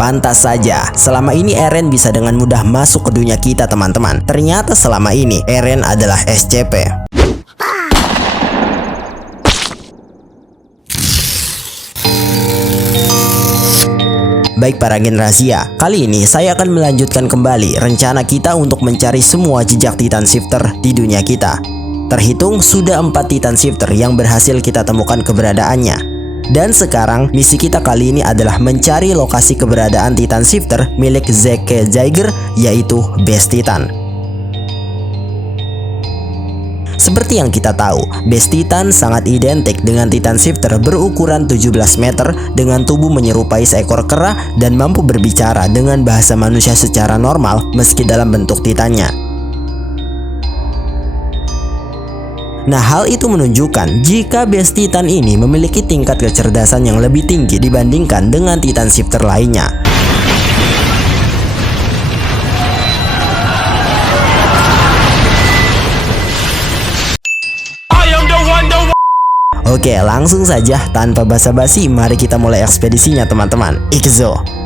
Pantas saja, selama ini Eren bisa dengan mudah masuk ke dunia kita teman-teman. Ternyata selama ini Eren adalah SCP. Baik para Gen Rahasia, kali ini saya akan melanjutkan kembali rencana kita untuk mencari semua jejak Titan Shifter di dunia kita. Terhitung sudah 4 Titan Shifter yang berhasil kita temukan keberadaannya. Dan sekarang misi kita kali ini adalah mencari lokasi keberadaan Titan Shifter milik Zeke Jaeger, yaitu Best Titan. Seperti yang kita tahu, Best Titan sangat identik dengan Titan Shifter berukuran 17 meter dengan tubuh menyerupai seekor kera dan mampu berbicara dengan bahasa manusia secara normal meski dalam bentuk titannya. Nah, hal itu menunjukkan jika Best Titan ini memiliki tingkat kecerdasan yang lebih tinggi dibandingkan dengan Titan Shifter lainnya. Oke, langsung saja tanpa basa-basi, mari kita mulai ekspedisinya teman-teman. Ikzo.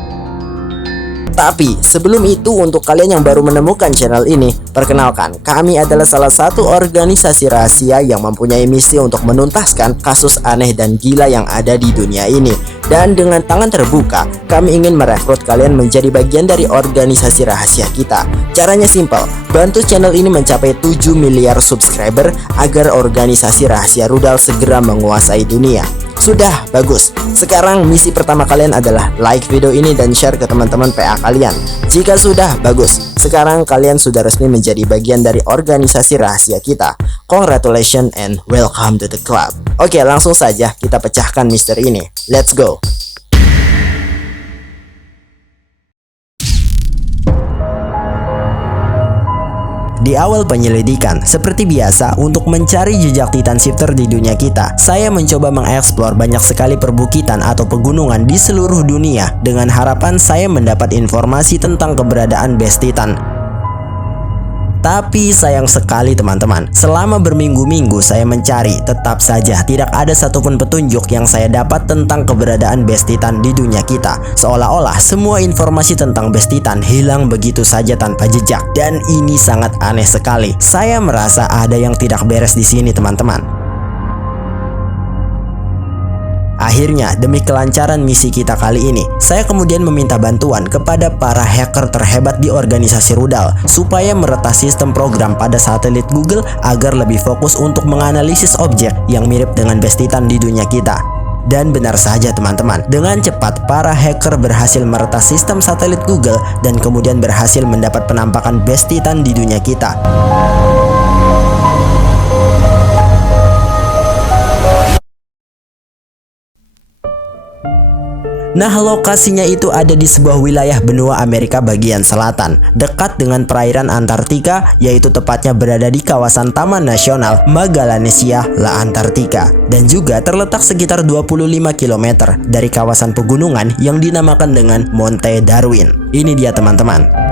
Tapi sebelum itu, untuk kalian yang baru menemukan channel ini, perkenalkan, kami adalah salah satu organisasi rahasia yang mempunyai misi untuk menuntaskan kasus aneh dan gila yang ada di dunia ini. Dan dengan tangan terbuka, kami ingin merekrut kalian menjadi bagian dari organisasi rahasia kita. Caranya simpel, bantu channel ini mencapai 7 miliar subscriber agar organisasi rahasia rudal segera menguasai dunia. Sudah, bagus. Sekarang misi pertama kalian adalah like video ini dan share ke teman-teman PA kalian. Jika sudah, bagus. Sekarang kalian sudah resmi menjadi bagian dari organisasi rahasia kita. Congratulations and welcome to the club. Oke, langsung saja kita pecahkan misteri ini. Let's go. Di awal penyelidikan, seperti biasa untuk mencari jejak Titan Shifter di dunia kita, saya mencoba mengeksplor banyak sekali perbukitan atau pegunungan di seluruh dunia dengan harapan saya mendapat informasi tentang keberadaan Best Titan. Tapi sayang sekali teman-teman, selama berminggu-minggu saya mencari, tetap saja tidak ada satupun petunjuk yang saya dapat tentang keberadaan Best Titan di dunia kita. Seolah-olah semua informasi tentang Best Titan hilang begitu saja tanpa jejak. Dan ini sangat aneh sekali. Saya merasa ada yang tidak beres di sini teman-teman. Akhirnya, demi kelancaran misi kita kali ini, saya kemudian meminta bantuan kepada para hacker terhebat di organisasi rudal supaya meretas sistem program pada satelit Google agar lebih fokus untuk menganalisis objek yang mirip dengan Best Titan di dunia kita. Dan benar saja teman-teman, dengan cepat para hacker berhasil meretas sistem satelit Google dan kemudian berhasil mendapat penampakan Best Titan di dunia kita. Nah, lokasinya itu ada di sebuah wilayah benua Amerika bagian selatan, dekat dengan perairan Antartika, yaitu tepatnya berada di kawasan Taman Nasional Magallanesia La Antartika, dan juga terletak sekitar 25 km dari kawasan pegunungan yang dinamakan dengan Monte Darwin. Ini dia teman-teman.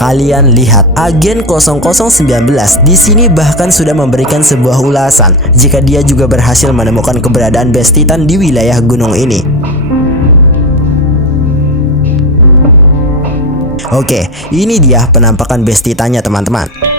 Kalian lihat, agen 0019 di sini bahkan sudah memberikan sebuah ulasan jika dia juga berhasil menemukan keberadaan Best Titan di wilayah gunung ini. Oke, ini dia penampakan Best Titannya teman-teman.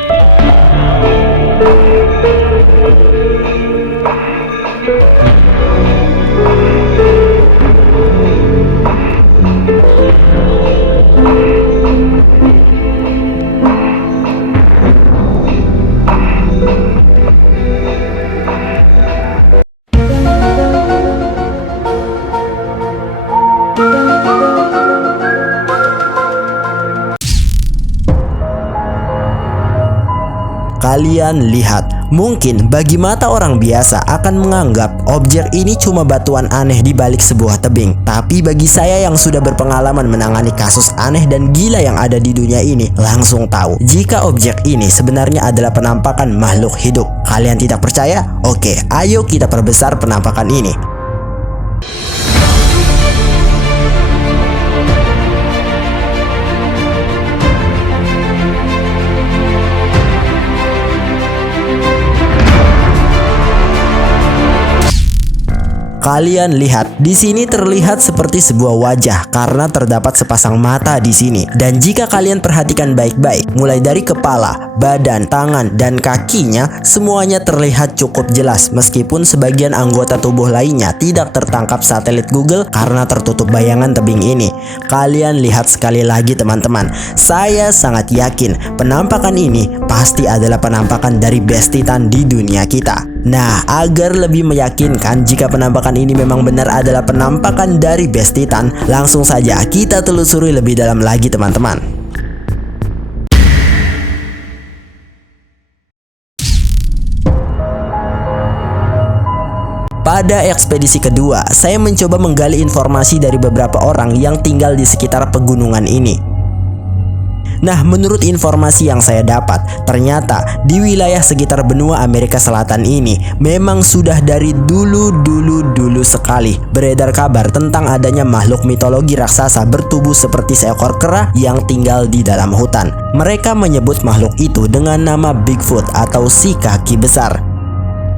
Kalian lihat, mungkin bagi mata orang biasa akan menganggap objek ini cuma batuan aneh di balik sebuah tebing. Tapi bagi saya yang sudah berpengalaman menangani kasus aneh dan gila yang ada di dunia ini, langsung tahu jika objek ini sebenarnya adalah penampakan makhluk hidup. Kalian tidak percaya? Oke, ayo kita perbesar penampakan ini. Kalian lihat, di sini terlihat seperti sebuah wajah karena terdapat sepasang mata di sini. Dan jika kalian perhatikan baik-baik, mulai dari kepala, badan, tangan, dan kakinya, semuanya terlihat cukup jelas meskipun sebagian anggota tubuh lainnya tidak tertangkap satelit Google karena tertutup bayangan tebing ini. Kalian lihat sekali lagi teman-teman, saya sangat yakin penampakan ini pasti adalah penampakan dari Best Titan di dunia kita. Nah, agar lebih meyakinkan jika penampakan ini memang benar adalah penampakan dari Best Titan, langsung saja kita telusuri lebih dalam lagi teman-teman. Pada ekspedisi kedua, saya mencoba menggali informasi dari beberapa orang yang tinggal di sekitar pegunungan ini. Nah, menurut informasi yang saya dapat, ternyata di wilayah sekitar benua Amerika Selatan ini memang sudah dari dulu sekali beredar kabar tentang adanya makhluk mitologi raksasa bertubuh seperti seekor kera yang tinggal di dalam hutan. Mereka menyebut makhluk itu dengan nama Bigfoot atau si kaki besar.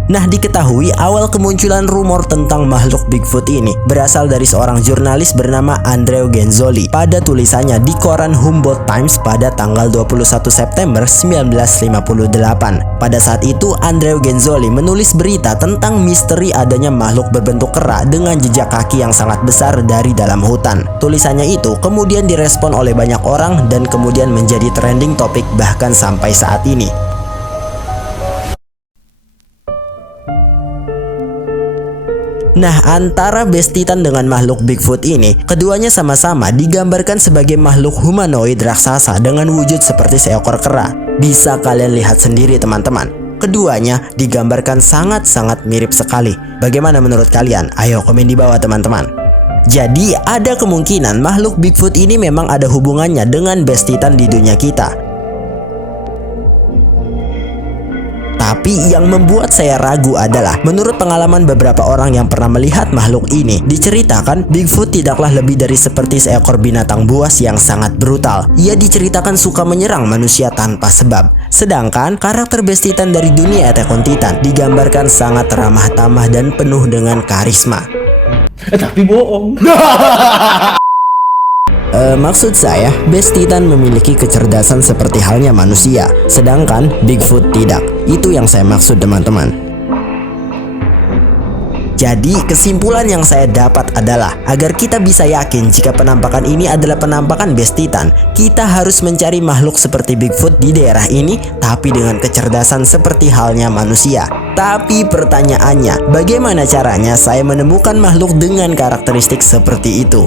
Nah, diketahui awal kemunculan rumor tentang makhluk Bigfoot ini berasal dari seorang jurnalis bernama Andrea Genzoli pada tulisannya di koran Humboldt Times pada tanggal 21 September 1958. Pada saat itu, Andrea Genzoli menulis berita tentang misteri adanya makhluk berbentuk kera dengan jejak kaki yang sangat besar dari dalam hutan. Tulisannya itu kemudian direspon oleh banyak orang dan kemudian menjadi trending topik bahkan sampai saat ini. Nah, antara Best Titan dengan makhluk Bigfoot ini, keduanya sama-sama digambarkan sebagai makhluk humanoid raksasa dengan wujud seperti seekor kera. Bisa kalian lihat sendiri teman-teman. Keduanya digambarkan sangat-sangat mirip sekali. Bagaimana menurut kalian? Ayo komen di bawah teman-teman. Jadi, ada kemungkinan makhluk Bigfoot ini memang ada hubungannya dengan Best Titan di dunia kita. Tapi yang membuat saya ragu adalah menurut pengalaman beberapa orang yang pernah melihat makhluk ini, diceritakan Bigfoot tidaklah lebih dari seperti seekor binatang buas yang sangat brutal. Ia diceritakan suka menyerang manusia tanpa sebab. Sedangkan karakter Best Titan dari dunia Attack on Titan digambarkan sangat ramah tamah dan penuh dengan karisma. Tapi bohong. Maksud saya, Best Titan memiliki kecerdasan seperti halnya manusia, sedangkan Bigfoot tidak. Itu yang saya maksud teman-teman. Jadi kesimpulan yang saya dapat adalah agar kita bisa yakin jika penampakan ini adalah penampakan Best Titan, kita harus mencari makhluk seperti Bigfoot di daerah ini tapi dengan kecerdasan seperti halnya manusia. Tapi pertanyaannya, bagaimana caranya saya menemukan makhluk dengan karakteristik seperti itu?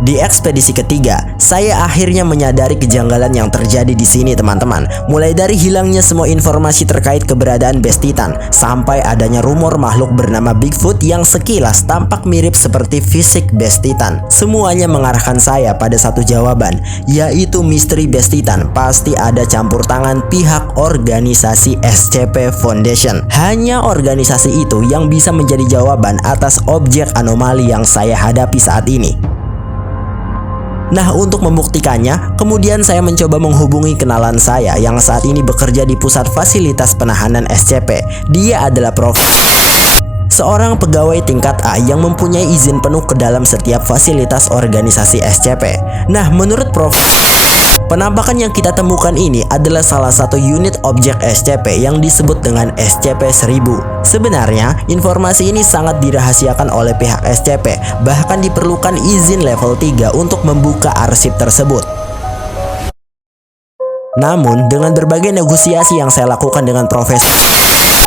Di ekspedisi ketiga, saya akhirnya menyadari kejanggalan yang terjadi di sini teman-teman. Mulai dari hilangnya semua informasi terkait keberadaan Best Titan, sampai adanya rumor makhluk bernama Bigfoot yang sekilas tampak mirip seperti fisik Best Titan. Semuanya mengarahkan saya pada satu jawaban, yaitu misteri Best Titan pasti ada campur tangan pihak organisasi SCP Foundation. Hanya organisasi itu yang bisa menjadi jawaban atas objek anomali yang saya hadapi saat ini. Nah, untuk membuktikannya, kemudian saya mencoba menghubungi kenalan saya yang saat ini bekerja di pusat fasilitas penahanan SCP. Dia adalah Prof. Seorang pegawai tingkat A yang mempunyai izin penuh ke dalam setiap fasilitas organisasi SCP. Nah, menurut Prof, penampakan yang kita temukan ini adalah salah satu unit objek SCP yang disebut dengan SCP-1000. Sebenarnya, informasi ini sangat dirahasiakan oleh pihak SCP, bahkan diperlukan izin level 3 untuk membuka arsip tersebut. Namun, dengan berbagai negosiasi yang saya lakukan dengan Profesor,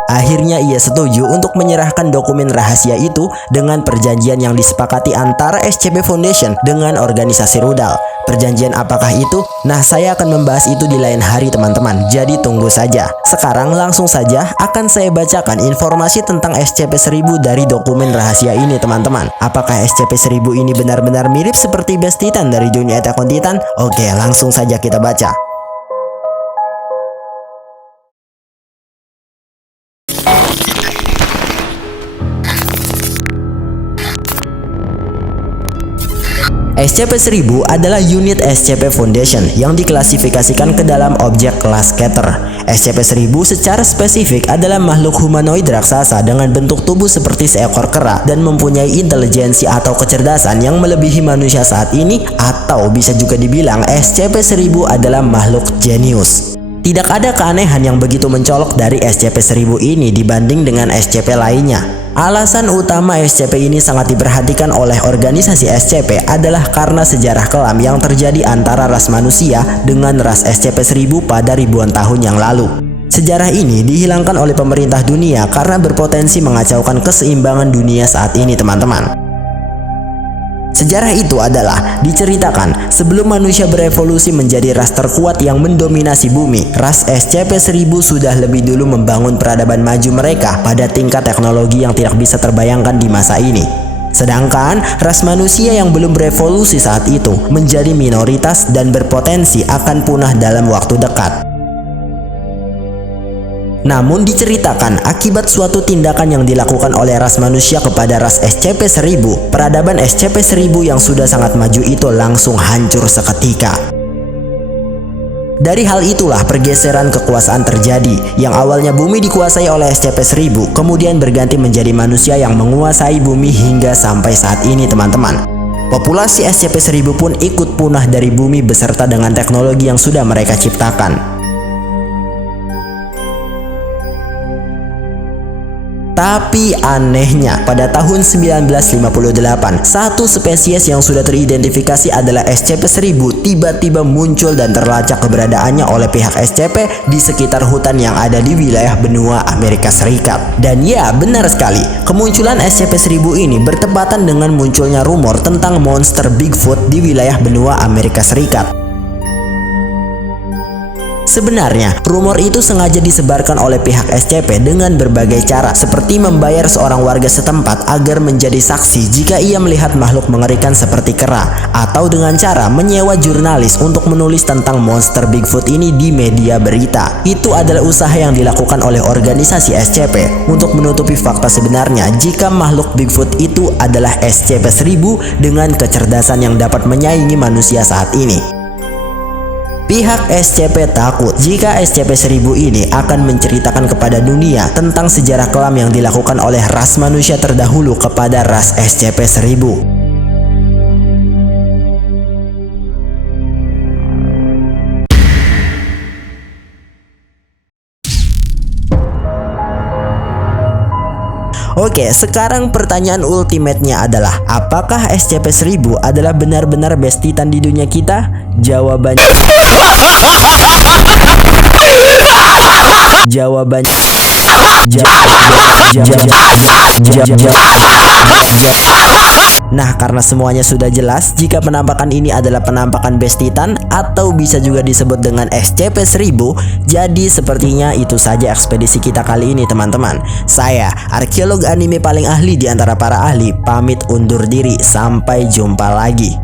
akhirnya ia setuju untuk menyerahkan dokumen rahasia itu dengan perjanjian yang disepakati antara SCP Foundation dengan organisasi rudal. Perjanjian apakah itu? Nah, saya akan membahas itu di lain hari teman-teman, jadi tunggu saja. Sekarang langsung saja akan saya bacakan informasi tentang SCP-1000 dari dokumen rahasia ini teman-teman. Apakah SCP-1000 ini benar-benar mirip seperti Best Titan dari dunia Attack on Titan? Oke, langsung saja kita baca. SCP-1000 adalah unit SCP Foundation yang diklasifikasikan ke dalam objek kelas Keter. SCP-1000 secara spesifik adalah makhluk humanoid raksasa dengan bentuk tubuh seperti seekor kera dan mempunyai intelijensi atau kecerdasan yang melebihi manusia saat ini, atau bisa juga dibilang SCP-1000 adalah makhluk jenius. Tidak ada keanehan yang begitu mencolok dari SCP-1000 ini dibanding dengan SCP lainnya. Alasan utama SCP ini sangat diperhatikan oleh organisasi SCP adalah karena sejarah kelam yang terjadi antara ras manusia dengan ras SCP-1000 pada ribuan tahun yang lalu. Sejarah ini dihilangkan oleh pemerintah dunia karena berpotensi mengacaukan keseimbangan dunia saat ini, teman-teman. Sejarah itu adalah diceritakan sebelum manusia berevolusi menjadi ras terkuat yang mendominasi bumi, ras SCP-1000 sudah lebih dulu membangun peradaban maju mereka pada tingkat teknologi yang tidak bisa terbayangkan di masa ini. Sedangkan ras manusia yang belum berevolusi saat itu menjadi minoritas dan berpotensi akan punah dalam waktu dekat. Namun diceritakan akibat suatu tindakan yang dilakukan oleh ras manusia kepada ras SCP-1000, peradaban SCP-1000 yang sudah sangat maju itu langsung hancur seketika. Dari hal itulah pergeseran kekuasaan terjadi, yang awalnya bumi dikuasai oleh SCP-1000, kemudian berganti menjadi manusia yang menguasai bumi hingga sampai saat ini, teman-teman. Populasi SCP-1000 pun ikut punah dari bumi beserta dengan teknologi yang sudah mereka ciptakan. Tapi anehnya, pada tahun 1958, satu spesies yang sudah teridentifikasi adalah SCP-1000 tiba-tiba muncul dan terlacak keberadaannya oleh pihak SCP di sekitar hutan yang ada di wilayah benua Amerika Serikat. Dan ya, benar sekali, kemunculan SCP-1000 ini bertepatan dengan munculnya rumor tentang monster Bigfoot di wilayah benua Amerika Serikat. Sebenarnya, rumor itu sengaja disebarkan oleh pihak SCP dengan berbagai cara, seperti membayar seorang warga setempat agar menjadi saksi jika ia melihat makhluk mengerikan seperti kera, atau dengan cara menyewa jurnalis untuk menulis tentang monster Bigfoot ini di media berita. Itu adalah usaha yang dilakukan oleh organisasi SCP untuk menutupi fakta sebenarnya jika makhluk Bigfoot itu adalah SCP-1000 dengan kecerdasan yang dapat menyaingi manusia saat ini. Pihak SCP takut jika SCP-1000 ini akan menceritakan kepada dunia tentang sejarah kelam yang dilakukan oleh ras manusia terdahulu kepada ras SCP-1000. Oke, sekarang pertanyaan ultimate-nya adalah, apakah SCP-1000 adalah benar-benar best titan di dunia kita? Jawabannya Nah, karena semuanya sudah jelas jika penampakan ini adalah penampakan best titan atau bisa juga disebut dengan SCP-1000, jadi sepertinya itu saja ekspedisi kita kali ini, teman-teman. Saya, arkeolog anime paling ahli di antara para ahli, pamit undur diri. Sampai jumpa lagi.